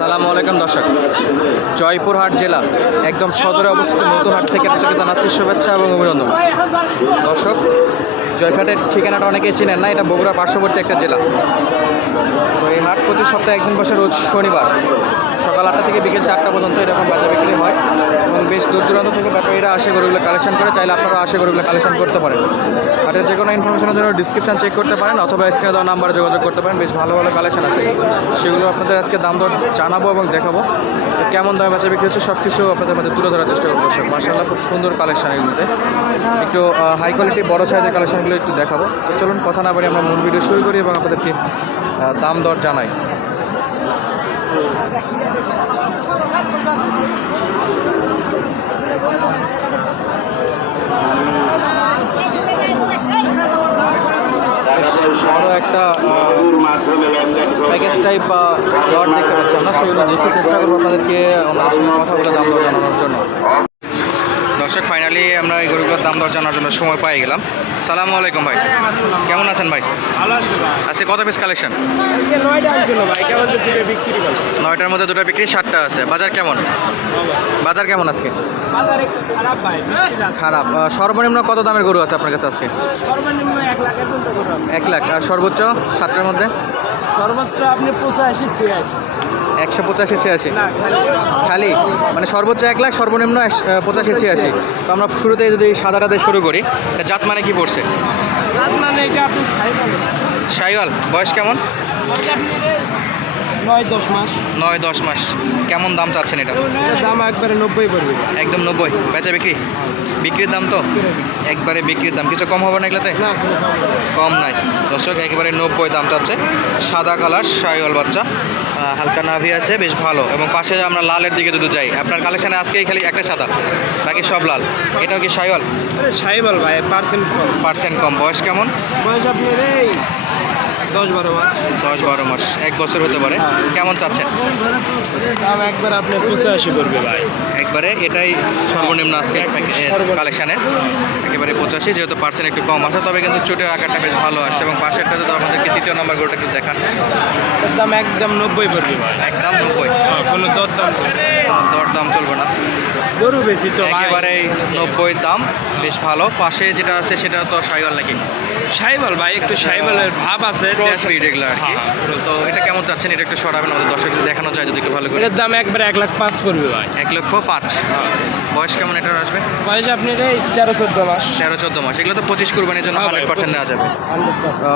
সালামু আলাইকুম দর্শক। জয়পুরহাট জেলা, একদম সদরে অবস্থিত নতুন হাট থেকে আপনাদেরকে জানাচ্ছি শুভেচ্ছা এবং অভিনন্দন। দর্শক জয়ঘাটের ঠিকানাটা অনেকেই চেনেন না, এটা বগুড়ার পার্শ্ববর্তী একটা জেলা। তো এই হাট প্রতি সপ্তাহে একদিন বসে রোজ শনিবার। সকাল আটটা থেকে বিকেল চারটা পর্যন্ত এরকম বেচা বিক্রি হয় এবং বেশ দূর দূরান্ত থেকে ব্যাপারীরা আসে গরুগুলো কালেকশন করে, চাইলে আপনারা আসে গরুগুলো কালেকশন করতে পারেন। হাটের যে কোনো ইনফরমেশনের জন্য ডিসক্রিপশন চেক করতে পারেন অথবা স্ক্রিনে দেওয়া নাম্বারে যোগাযোগ করতে পারেন, বেশ ভালো ভালো কালেকশন আছে। সেগুলো আপনাদের আজকে দাম দর জানাব এবং দেখাবো। কেমন দামে বেচা বিক্রি হচ্ছে সব কিছু আপনাদের মাঝে তুলে ধরার চেষ্টা করব। দর্শক মার্শাল্লাহ খুব সুন্দর কালেকশন এগুলোতে। একটু হাই কোয়ালিটি বড় সাইজের কালেকশনগুলো একটু দেখাবো। চলুন কথা না বলে আমরা মূল ভিডিও শুরু করি এবং আপনাদেরকে দাম দর জানাই। বড় একটা প্যাকেজ টাইপ বা লট দেখতে পাচ্ছি আমরা। সেগুলো দেখতে চেষ্টা করব আপনাদেরকে, ওনার সঙ্গে কথা বলে দাম জানানোর জন্য। দর্শক ফাইনালি আমরা এই গরুগুলোর দাম দর জানার জন্য সময় পাই গেলাম। সালামু আলাইকুম ভাই। কেমন আছেন ভাই? আজকে কত পিস কালেকশন নয়টার মধ্যে দুটো বিক্রি, সাতটা আছে। বাজার কেমন? বাজার কেমন আজকে? খারাপ। সর্বনিম্ন কত দামের গরু আছে আপনার কাছে আজকে। এক লাখ। আর সর্বোচ্চ সাতটার মধ্যে? সর্বোচ্চ আপনি পঁচাশি, ছিয়াশি। একশো পঁচাশি ছিয়াশি। খালি। মানে সর্বোচ্চ এক লাখ সর্বনিম্ন পঁচাশি ছিয়াশি। তো আমরা শুরুতে যদি সাদাটা দিয়ে শুরু করি তা জাত মানে কি পড়ছে? রাত মানে বয়স কেমন? নয় দশ মাস। নয় দশ মাস। কেমন দাম চাচ্ছেন এটা? দাম একবারে নব্বই পড়বে। একদম নব্বই। বেচা বিক্রি? বিক্রির দাম তো? একবারে বিক্রির দাম। কিছু কম হবে না এগুলোতে। কম নাই। দর্শক একেবারে নব্বই দাম চাচ্ছে। সাদা কালার সাইওয়াল বাচ্চা। হালকা নাভি আছে বেশ ভালো। এবং পাশে আমরা লালের দিকে যদি যাই আপনার কালেকশানে আজকেই খালি একটা সাদা। বাকি সব লাল। এটাও কি আরে সাইবল ভাই পার্সেন্ট কম। পার্সেন্ট কম। বয়স কেমন? বয়স আপনি এই দশ বারো মাস। দশ বারো মাস এক বছর হতে পারে। কেমন চাচ্ছেন? দাম একবার আপনি পঁচাশি পড়বে ভাই। একবারে এটাই সর্বনিম্ন আজকে। কালেকশানে একেবারে পঁচাশি যেহেতু পার্সেন্ট একটু কম আছে তবে কিন্তু চোটের আকারটা বেশ ভালো আসছে এবং পাশেরটা যদি আমাদেরকে তৃতীয় নাম্বার গরুটা একটু দেখান। দাম একদম নব্বই পড়বে ভাই। একদম নব্বই। হ্যাঁ, কোনো দর দাম দর দাম চলবে না। গরু বেশি তো একেবারে নব্বই দাম বেশ ভালো। পাশে যেটা আছে সেটা তো সাইওয়াল নাকি? সাইবল ভাই একটু সাইবলের ভাব আছে। ক্রস ব্রিড এগুলো আর কি। হ্যাঁ। তো এটা কেমন চাচ্ছেন? এটা একটু সরাবেন আমাদের দর্শকদের দেখানো চাই যদি একটু ভালো করে। এটার দাম একবার এক লাখ পাঁচ পড়বে ভাই। এক লক্ষ পাঁচ। বয়স কেমন এটার আসবে? বয়স আপনি তেরো চোদ্দ মাস। তেরো চোদ্দ মাস। এগুলো তো পঁচিশ কুরবানির জন্য হ্যাঁ হান্ড্রেড পার্সেন্ট নেওয়া যাবে।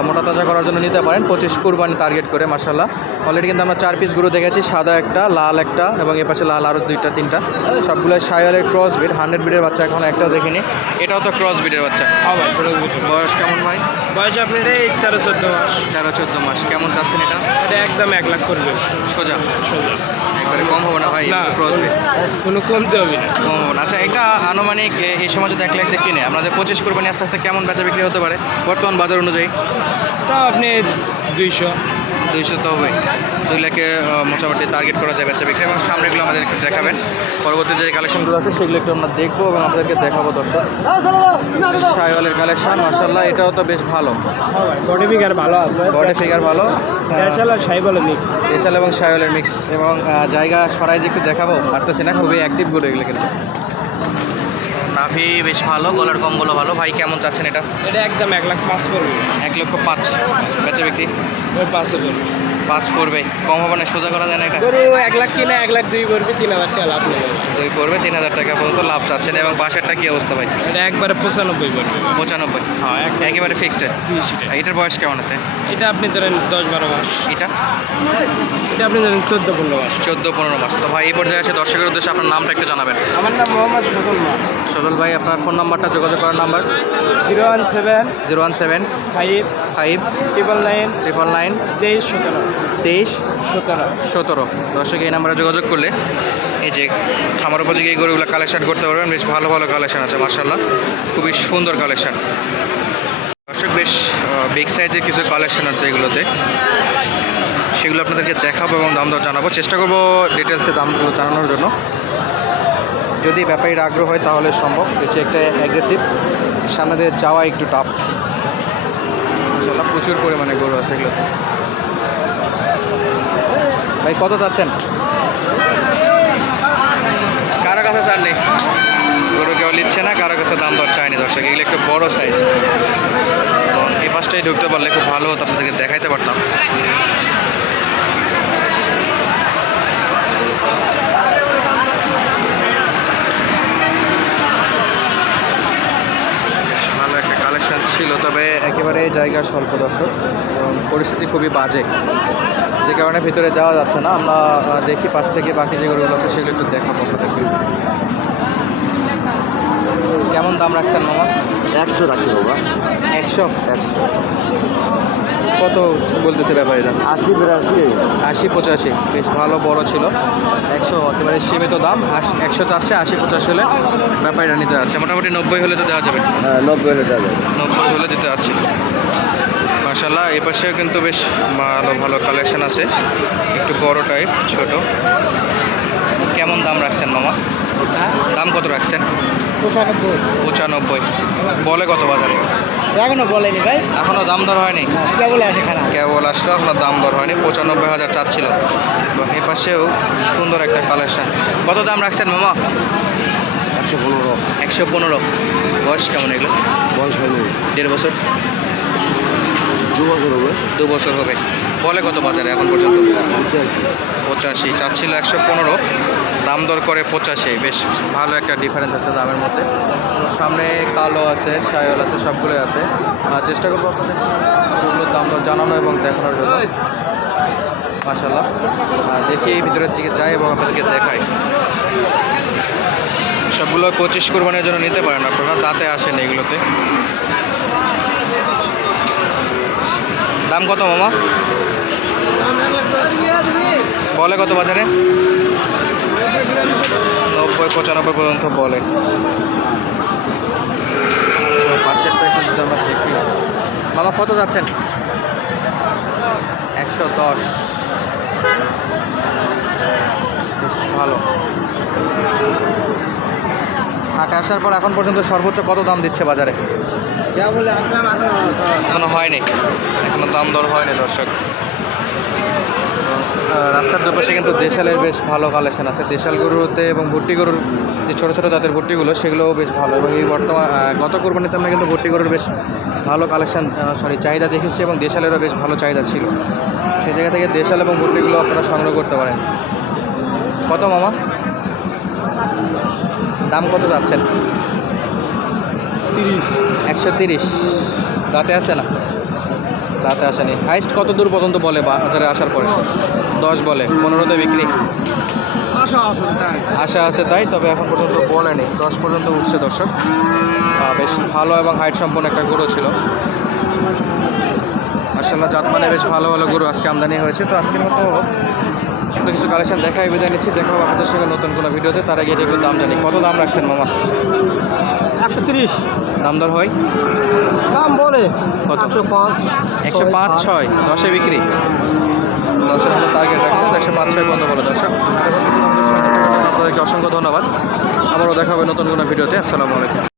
মোটা তাজা করার জন্য নিতে পারেন। পঁচিশ কুরবানি টার্গেট করে মার্শাল্লাহ অলরেডি কিন্তু আমরা চার পিস গরু দেখেছি সাদা একটা লাল একটা এবং এ পাশে লাল আরও দুইটা তিনটা। সবগুলো সায়ালের ক্রস বিড হান্ড্রেড বিডের বাচ্চা এখন একটাও দেখিনি। এটাও তো ক্রস বিডের বাচ্চা। হ্যাঁ। বয়স কেমন ভাই? বয়স আপনি এই তেরো চোদ্দ মাস। তেরো চোদ্দ মাস। কেমন চাচ্ছেন এটা? এটা একদম এক লাখ করবে। সোজা। সোজা। একবারে কম হবে না ভাই? না ক্রস কোনো কমতে হবে না। কম হবে না। আচ্ছা এটা আনুমানিক এই সময় যদি এক লাখ দিয়ে কিনে আপনাদের পঁচিশ কোরবানি আস্তে আস্তে কেমন বেচা বিক্রি হতে পারে? বর্তমান বাজার অনুযায়ী। তা আপনি দুইশো। দুইশো তো হবে দুই লাখে মোটামুটি টার্গেট করা যায় বেচা বিক্রি এবং সামনেগুলো আমাদের একটু দেখাবেন। পরবর্তী যে কালেকশনগুলো আছে সেগুলো একটু আমরা দেখব এবং আপনাদেরকে দেখাবো দর্শক। সাইওয়ালের কালেকশন মার্শাল্লাহ এটাও তো বেশ ভালো। বডি ফিগার ভালো আছে। বডি ফিগার ভালো। দেশাল আর সাইবল মিক্স দেশাল এবং সাইওয়ালের মিক্স এবং জায়গা সরাই যে একটু দেখাবো পারতেছি না খুবই অ্যাক্টিভ অ্যাক্টিভগুলো এগুলো কিন্তু। নাভি বেশ ভালো গলার কম্বলও ভালো। ভাই কেমন চাচ্ছেন এটা? এটা একদম এক লাখ পাঁচ পড়বে। এক লক্ষ পাঁচ। বেচা বিক্রি? পাঁচে পড়বে পাঁচ করবে কম হবে না সোজা করা যায় না এটা? গরু এক লাখ কিনা এক লাখ দুই পড়বে তিন হাজার টাকা লাভ নেবে দুই পড়বে তিন হাজার টাকা পর্যন্ত লাভ চাচ্ছেন এবং পাশেরটা কি অবস্থা ভাই? এটা একবারে পঁচানব্বই পড়বে পঁচানব্বই? হ্যাঁ একেবারে ফিক্সড এটার বয়স কেমন আছে? এটা আপনি ধরেন দশ বারো মাস। এটা? এটা আপনি ধরেন চোদ্দ পনেরো মাস। চোদ্দ পনেরো মাস। তো ভাই এই পর্যায়ে এসে দর্শকের উদ্দেশ্যে আপনার নামটা একটু জানাবেন। আমার নাম মোহাম্মদ সকল মা। সজল ভাই আপনার ফোন নাম্বারটা যোগাযোগ করার number zero one seven zero one seven five five triple nine triple nine তেইশ সতেরো। তেইশ সতেরো। সতেরো। দর্শক এই নাম্বারে যোগাযোগ করলে এই যে খামার উপযোগী এই গরুগুলো কালেকশন করতে পারবেন। বেশ ভালো ভালো কালেকশন আছে মার্শাল্লাহ খুবই সুন্দর কালেকশন দর্শক বেশ বিগ সাইজের কিছু কালেকশন আছে এগুলোতে। সেগুলো আপনাদেরকে দেখাবো এবং দাম দর জানাব। চেষ্টা করব ডিটেলসে দামগুলো জানানোর জন্য। যদি ব্যাপারীর আগ্রহ হয় তাহলে সম্ভব। হচ্ছে একটা অ্যাগ্রেসিভ সামনে দিয়ে যাওয়া একটু টাফ মাশাআল্লাহ, প্রচুর পরিমাণে গরু আছে এগুলো। ভাই, কত চাচ্ছেন? কারও কাছে চাননি। গরু কেউ নিচ্ছে না, কারও কাছে দাম দর চায়নি দর্শক, এগুলো একটু বড় সাইজ এই পাশটাই ঢুকতে পারলে খুব ভালো হতো, আপনাদেরকে দেখাইতে পারতাম। ছিল, তবে একেবারে জায়গা স্বল্প দর্শক পরিস্থিতি খুবই বাজে। যে কারণে ভিতরে যাওয়া যাচ্ছে না। আমরা দেখি পাশ থেকে বাকি যে গরুগুলো আছে, সেগুলো একটু দেখাবো আপনাদেরকে। কেমন দাম রাখছেন মামা? একশো রাখছি বাবা। একশো? একশো। কত বলতেছে ব্যাপারীরা আশি বিরাশি। আশি পঁচাশি। বেশ ভালো বড় ছিল। একশো একেবারে সীমিত দাম। আশ- একশো চাচ্ছে আশি পঁচাশি হলে ব্যাপারীরা নিতে যাচ্ছে। মোটামুটি নব্বই হলে তো দেওয়া যাবে। হ্যাঁ নব্বই হলে দেওয়া যাবে। নব্বই হলে দিতে যাচ্ছে। মাসাল্লাহ এ পাশেও কিন্তু বেশ ভালো ভালো কালেকশন আছে। একটু বড় টাইপ ছোট। কেমন দাম রাখছেন মামা? দাম কত রাখছেন? পঁচানব্বই। পঁচানব্বই। বলে কত বাজারে? এখনও বলেনি ভাই। এখনও দাম দর হয়নি? কেবল আসে খানা। কেবল আসলো এখনও দাম দর হয়নি। পঁচানব্বই হাজার চাচ্ছিল। এবং এ পাশেও সুন্দর একটা কালেকশন। কত দাম রাখছেন মামা? একশো পনেরো। একশো পনেরো। বয়স কেমন এগুলো? বয়স হলো দেড় বছর? দু বছর হবে। দু বছর হবে। বলে কত বাজারে এখন পর্যন্ত? পঁচাশি। চাচ্ছিল একশো পনেরো। দাম দর করে পঁচাশি। বেশ ভালো একটা ডিফারেন্স আছে দামের মধ্যে। তো সামনে কালো আছে সায়ল আছে সবগুলোই আছে। আর চেষ্টা করব আপনাদের গরুগুলোর দাম দর জানানো এবং দেখানোর জন্য। মাসাল্লাহ দেখি এই ভিতরের দিকে যাই এবং আপনাদেরকে দেখাই। সবগুলো পঁচিশ কোরবানির জন্য নিতে পারেন আপনারা তাতে আসেন এগুলোতে। দাম কত মামা? বলে কত বাজারে? নব্বই পঁচানব্বই পর্যন্ত বলে। তো পাশেরটা একটু যদি আমরা দেখি। মামা কত যাচ্ছেন? একশো দশ। বেশ ভালো। হাটে আসার পর এখন পর্যন্ত সর্বোচ্চ কত দাম দিচ্ছে বাজারে? এখনও হয়নি। এখনও দাম দর হয়নি দর্শক। রাস্তার দুপাশে কিন্তু দেশালের বেশ ভালো কালেকশন আছে। দেশাল গরুতে এবং ভুট্টি গরুর যে ছোটো ছোটো জাতের ভুট্টিগুলো সেগুলোও বেশ ভালো এবং এই বর্তমান গত কোরবানিতে আমরা কিন্তু ভুট্টি গরুর বেশ ভালো কালেকশন সরি চাহিদা দেখেছি এবং দেশালেরও বেশ ভালো চাহিদা ছিল। সেই জায়গা থেকে দেশাল এবং ভুট্টিগুলো আপনারা সংগ্রহ করতে পারেন। কত মামা? দাম কত যাচ্ছেন? তিরিশ। একশো তিরিশ। দাঁতে আসে না? দাঁতে আসেনি। হাইস্ট কত দূর পর্যন্ত বলে বাজারে আসার পরে? দশ। বলে। পনেরোতে বিক্রি? আশা আছে তাই। তবে এখন পর্যন্ত বলেনি দশ পর্যন্ত উঠছে দর্শক। বেশ ভালো এবং হাইট সম্পন্ন একটা গরু ছিল। মাসাল্লাহ জাতমানে বেশ ভালো ভালো গরু আজকে আমদানি হয়েছে। তো আজকের মতো ছোটো কিছু কালেকশন দেখাই বিদায় নিচ্ছি। দেখা হবে আপনাদের সঙ্গে নতুন কোনো ভিডিওতে। তার আগে একটু দাম জানি কত দাম রাখছেন মামা? একশো তিরিশ। দাম দর হয়? দাম বলে। কত? একশো পাঁচ ছয়। দশে বিক্রি? দশের মতো টার্গেট রাখছে একশো পাঁচ ছয় কত বলে দর্শক। আপনাদেরকে অসংখ্য ধন্যবাদ। আবারও দেখা হবে নতুন কোনো ভিডিওতে। আসসালামু আলাইকুম।